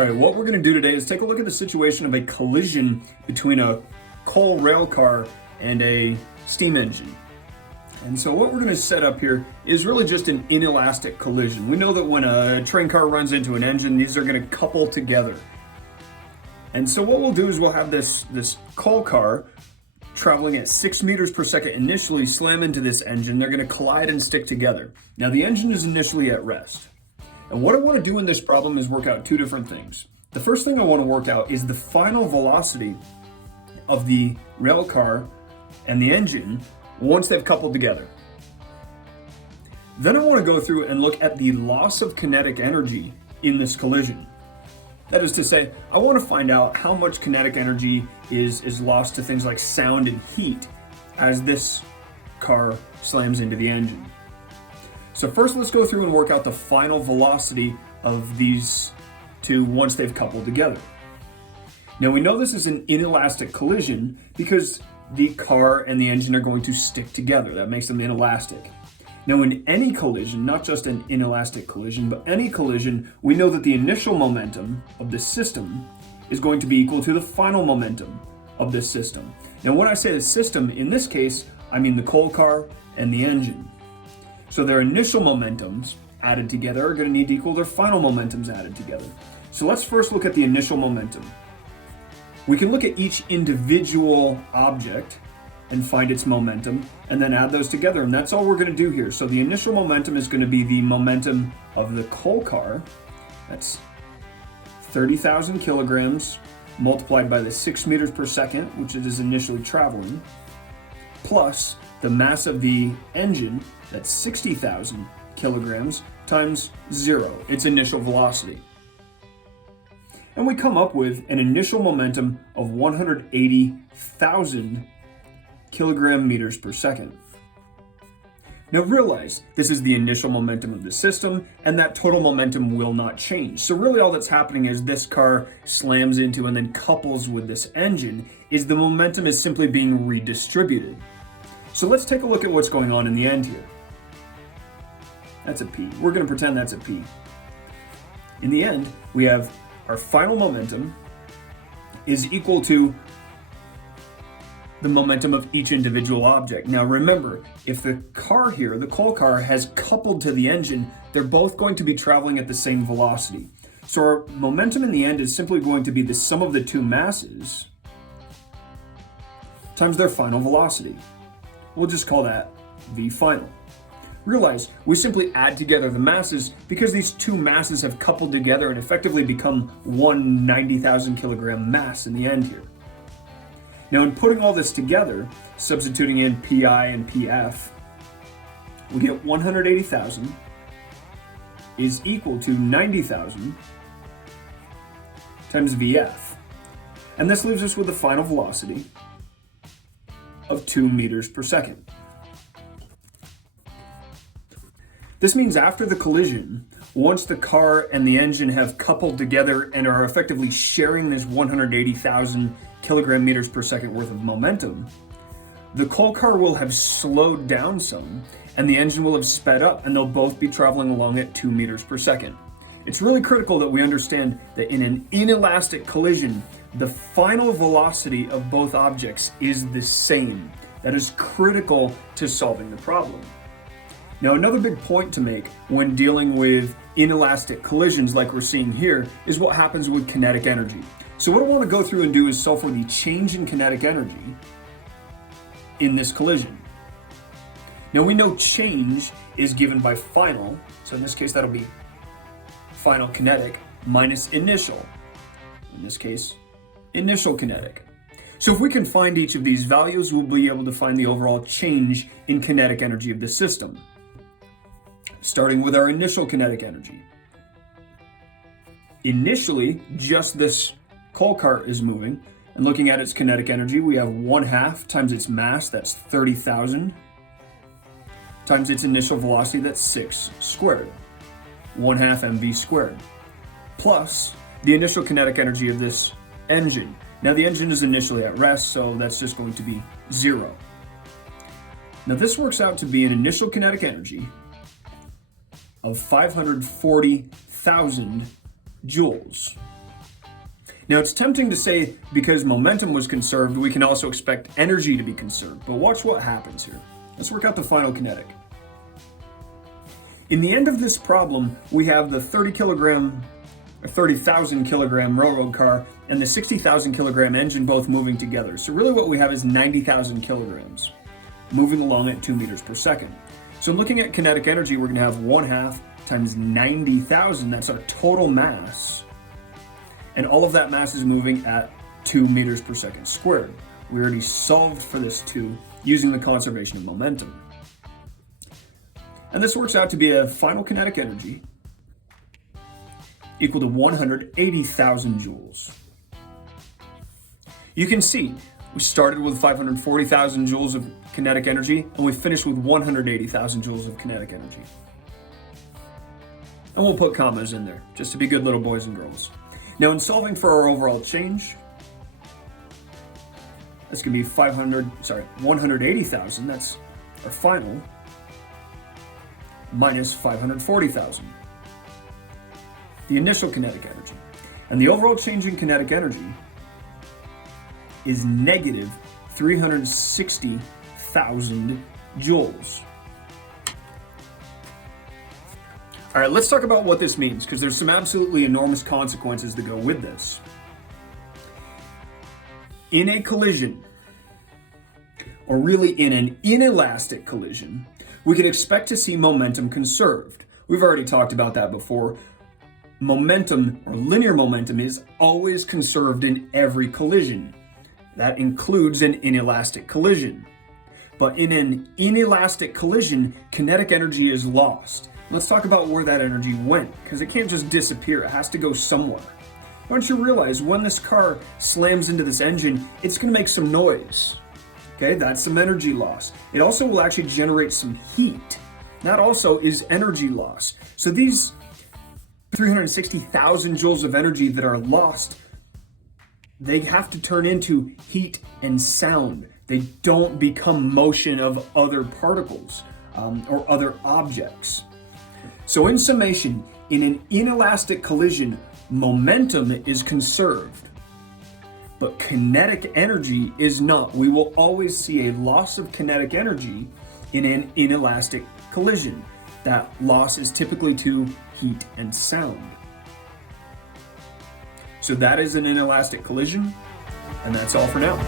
All right, what we're going to do today is take a look at the situation of a collision between a coal rail car and a steam engine. And so what we're going to set up here is really just an inelastic collision. We know that when a train car runs into an engine, these are going to couple together. And so what we'll do is we'll have this coal car traveling at 6 meters per second initially slam into this engine. They're going to collide and stick together. Now the engine is initially at rest. And what I want to do in this problem is work out two different things. The first thing I want to work out is the final velocity of the rail car and the engine once they've coupled together. Then I want to go through and look at the loss of kinetic energy in this collision. That is to say, I want to find out how much kinetic energy is lost to things like sound and heat as this car slams into the engine. So first, let's go through and work out the final velocity of these two once they've coupled together. Now we know this is an inelastic collision because the car and the engine are going to stick together. That makes them inelastic. Now in any collision, not just an inelastic collision, but any collision, we know that the initial momentum of the system is going to be equal to the final momentum of this system. Now when I say the system, in this case, I mean the coal car and the engine. So their initial momentums added together are going to need to equal their final momentums added together. So let's first look at the initial momentum. We can look at each individual object and find its momentum and then add those together, and that's all we're going to do here. So the initial momentum is going to be the momentum of the coal car. That's 30,000 kilograms multiplied by the 6 meters per second, which it is initially traveling, plus the mass of the engine, that's 60,000 kilograms, times 0, its initial velocity. And we come up with an initial momentum of 180,000 kilogram meters per second. Now realize this is the initial momentum of the system, and that total momentum will not change. So really all that's happening is this car slams into and then couples with this engine, is the momentum is simply being redistributed. So let's take a look at what's going on in the end here. That's a P. We're going to pretend that's a P. In the end, we have our final momentum is equal to the momentum of each individual object. Now remember, if the car here, the coal car, has coupled to the engine, they're both going to be traveling at the same velocity. So our momentum in the end is simply going to be the sum of the two masses times their final velocity. We'll just call that V final. Realize we simply add together the masses because these two masses have coupled together and effectively become one 90,000 kilogram mass in the end here. Now in putting all this together, substituting in PI and PF, we get 180,000 is equal to 90,000 times VF. And this leaves us with the final velocity of 2 meters per second. This means after the collision, once the car and the engine have coupled together and are effectively sharing this 180,000 kilogram meters per second worth of momentum, the coal car will have slowed down some and the engine will have sped up, and they'll both be traveling along at 2 meters per second. It's really critical that we understand that in an inelastic collision, the final velocity of both objects is the same. That is critical to solving the problem. Now, another big point to make when dealing with inelastic collisions like we're seeing here is what happens with kinetic energy. So what I want to go through and do is solve for the change in kinetic energy in this collision. Now we know change is given by final, so in this case that'll be final kinetic minus initial. In this case, initial kinetic. So if we can find each of these values, we'll be able to find the overall change in kinetic energy of the system. Starting with our initial kinetic energy. Initially, just this coal car is moving, and looking at its kinetic energy, we have 1/2 times its mass, that's 30,000, times its initial velocity, that's 6 squared, 1/2 mv squared, plus the initial kinetic energy of this engine. Now the engine is initially at rest, so that's just going to be 0. Now this works out to be an initial kinetic energy of 540,000 joules. Now, it's tempting to say because momentum was conserved, we can also expect energy to be conserved, but watch what happens here. Let's work out the final kinetic. In the end of this problem, we have the 30,000 kilogram railroad car and the 60,000 kilogram engine both moving together. So really what we have is 90,000 kilograms moving along at 2 meters per second. So looking at kinetic energy, we're gonna have 1/2 times 90,000, that's our total mass. And all of that mass is moving at 2 meters per second squared. We already solved for this too using the conservation of momentum. And this works out to be a final kinetic energy equal to 180,000 joules. You can see we started with 540,000 joules of kinetic energy and we finished with 180,000 joules of kinetic energy. And we'll put commas in there just to be good little boys and girls. Now, in solving for our overall change, that's going to be 180,000, that's our final, minus 540,000, the initial kinetic energy. And the overall change in kinetic energy is negative 360,000 joules. All right, let's talk about what this means, because there's some absolutely enormous consequences that go with this. In a collision, or really in an inelastic collision, we can expect to see momentum conserved. We've already talked about that before. Momentum, or linear momentum, is always conserved in every collision. That includes an inelastic collision. But in an inelastic collision, kinetic energy is lost. Let's talk about where that energy went, because it can't just disappear, it has to go somewhere. Why don't you realize when this car slams into this engine, it's going to make some noise. Okay, that's some energy loss. It also will actually generate some heat. That also is energy loss. So these 360,000 joules of energy that are lost, they have to turn into heat and sound. They don't become motion of other particles or other objects. So in summation, in an inelastic collision, momentum is conserved, but kinetic energy is not. We will always see a loss of kinetic energy in an inelastic collision. That loss is typically to heat and sound. So that is an inelastic collision, and that's all for now.